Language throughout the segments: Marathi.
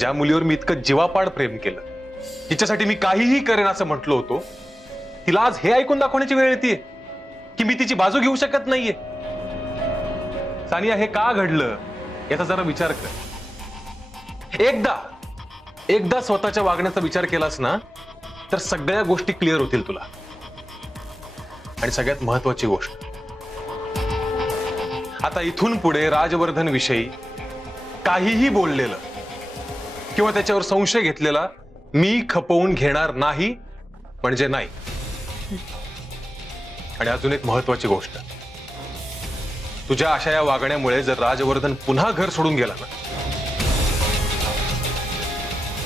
ज्या मुलीवर मी इतकं जीवापाड प्रेम केलं, तिच्यासाठी मी काहीही करेन असं म्हटलो होतो, तिला आज हे ऐकून दाखवण्याची वेळ येते की मी तिची बाजू घेऊ शकत नाहीये. सानिया, हे का घडलं याचा जरा विचार कर. एकदा स्वतःच्या वागण्याचा विचार केलास ना तर सगळ्या गोष्टी क्लिअर होतील तुला. आणि सगळ्यात महत्वाची गोष्ट, आता इथून पुढे राजवर्धन विषयी काहीही बोललेलं किंवा त्याच्यावर संशय घेतलेला मी खपवून घेणार नाही म्हणजे नाही. आणि अजून एक महत्वाची गोष्ट, तुझ्या अशा या वागण्यामुळे जर राजवर्धन पुन्हा घर सोडून गेला ना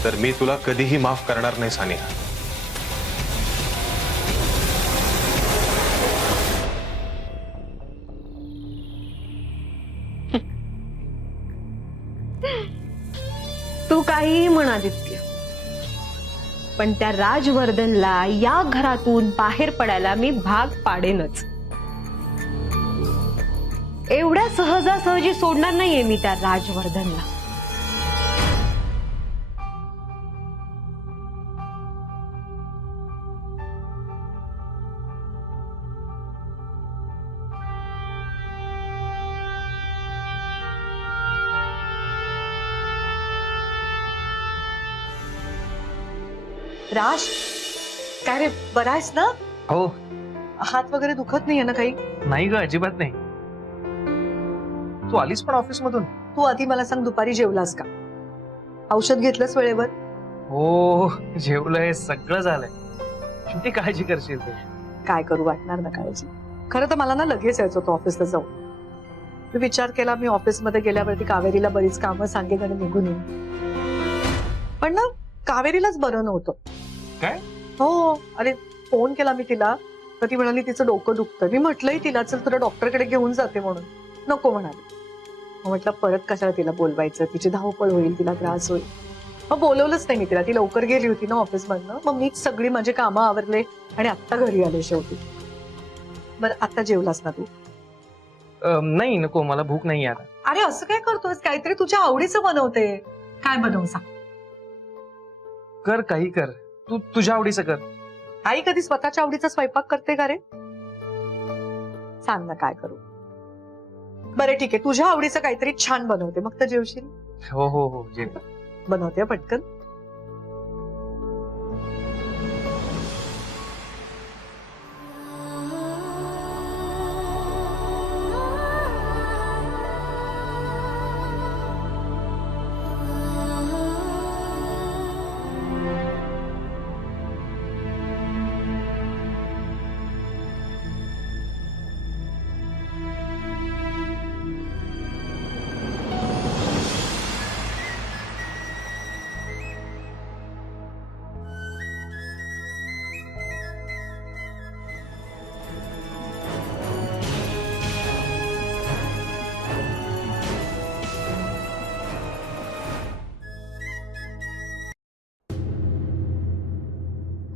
तर मी तुला कधीही माफ करणार नाही सानिया. तू काहीही म्हण आदित्य, पण त्या राजवर्धनला या घरातून बाहेर पडायला मी भाग पाडेनच. एवढ्या सहजासहजी सोडणार नाहीये मी त्या राजवर्धनला. राज, काय रे, बरा आहेस ना? हो. हात वगैरे दुखत नाहीये ना काही? नाही ग, अजिबात नाही. तू आलीस पण ऑफिस मधून? तू आधी मला सांग, दुपारी जेवलास का? औषध घेतलंस वेळेवर? हो, जेवलंय, सगळं झालंय. किती काळजी करशील तू. काय करू, वाटणार ना काळजी. खरं तर मला ना लगेच यायचं होतं ऑफिसला जाऊन. मी विचार केला मी ऑफिसमध्ये गेल्यावरती कावेरीला बरीच कामं सांगेन आणि निघून येईन. पण ना कावेरीलाच बरं नव्हतं. काय? हो, अरे फोन केला मी तिला तर ती म्हणाली तिचं डोकं दुखतं. मी म्हटलंय तिला, चल तुला डॉक्टरकडे घेऊन जाते म्हणून. नको म्हणाली. म्हटलं परत कशाला तिला बोलवायचं, तिची धावपळ होईल, तिला त्रास होईल. मग बोलवलंच नाही मी तिला. ती लवकर गेली होती ना ऑफिस मधनं. मग मीच सगळी माझी कामं आवरले आणि आत्ता घरी आले शेवटी. बरं, आता जेवलास ना तू? नाही, नको, मला भूक नाही आता. अरे असं काय करतोस, काहीतरी तुझ्या आवडीचं बनवते. काय बनवू सांग? कर, काही कर. तू तुझ्या आवडीचं कर. आई कधी स्वतःच्या आवडीचा स्वयंपाक करते का रे? सांग ना काय करू. बरं ठीक आहे, तुझ्या आवडीचं काहीतरी छान बनवते, मग तर जेवशील. हो हो हो, जेव. बनवते पटकन.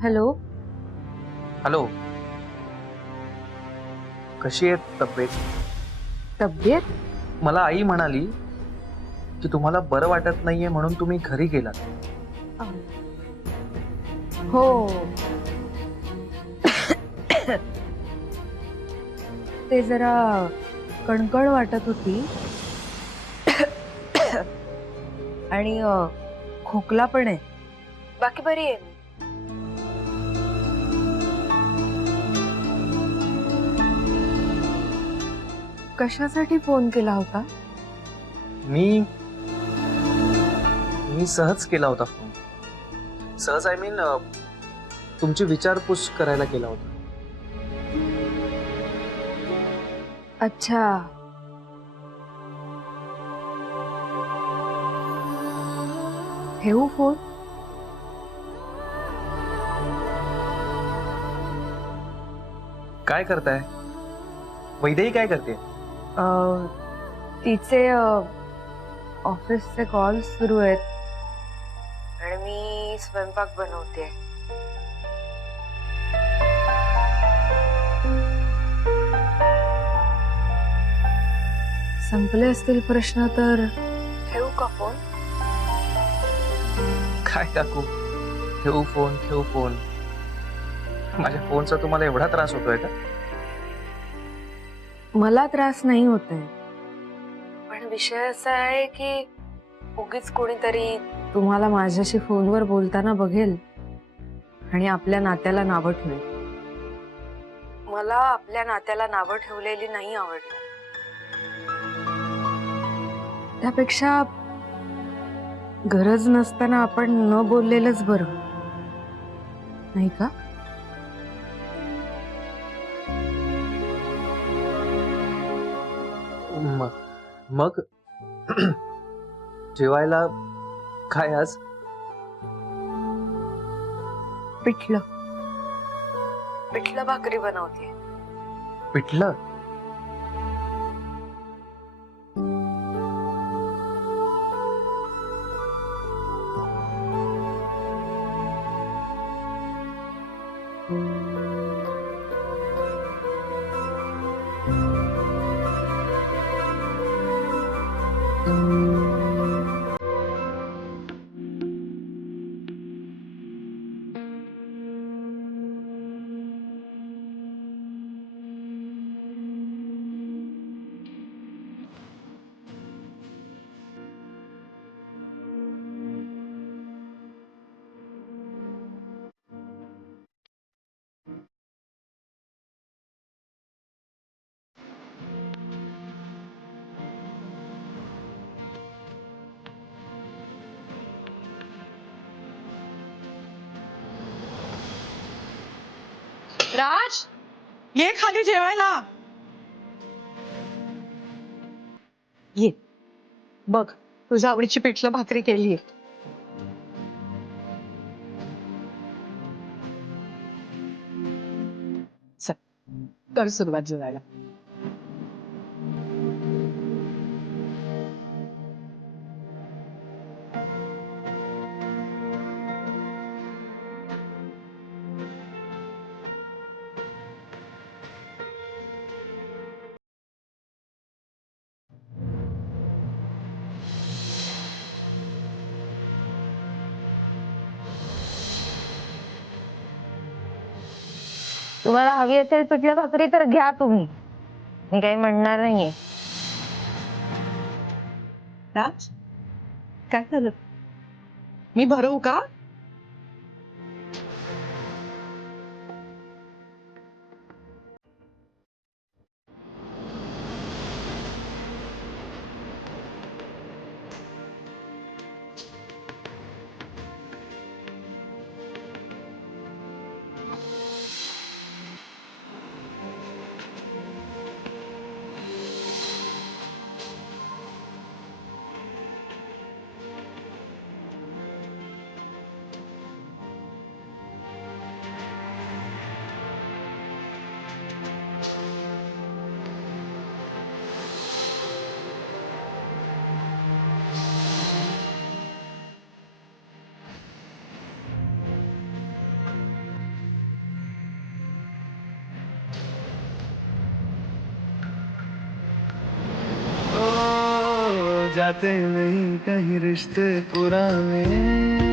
हॅलो. हॅलो. कशी आहे तब्येत? तब्येत? मला आई म्हणाली की तुम्हाला बरं वाटत नाहीये म्हणून तुम्ही घरी गेलात. हो. ते जरा कणकण वाटत होती आणि खोकला पण आहे. बाकी बरी आहे. कशासाठी फोन केला होता? मी सहज केला होता फोन. सहज, आय मीन तुमची विचारपूस करायला केला होता. अच्छा. ठेवू फोन? काय करताय? वैदेही काय करते? तिचे ऑफिसचे कॉल सुरू आहेत आणि मी स्वयंपाक बनवते. संपले असतील प्रश्न तर ठेवू का फोन? काय काकू, ठेवू फोन. माझ्या फोनचा तुम्हाला एवढा त्रास होतोय का? मला त्रास नाही होत आहे, पण विषय असा आहे की उगीच कोणीतरी तुम्हाला माझ्याशी फोनवर बोलताना बघेल आणि आपल्या नात्याला नावं ठेवेल. मला आपल्या नात्याला नावं ठेवलेली नाही आवडत. त्यापेक्षा गरज नसताना आपण न बोललेलंच बरं, नाही का? मग जेवायला काय आज? पिठलं भाकरी बनवते. पिठलं? राज, ये खाली जेवायला. ये बघ, तुझ्या आवडीची पिठलं भाकरी केलीये. चल, कर सुरुवात जेवायला. तुम्हाला हवी असेल पिठलं भाकरी तर घ्या तुम्ही, मी काही म्हणणार नाहीये. राज, काय झालं? मी भरवू का? जाते नहीं कहीं रिश्ते पुराने,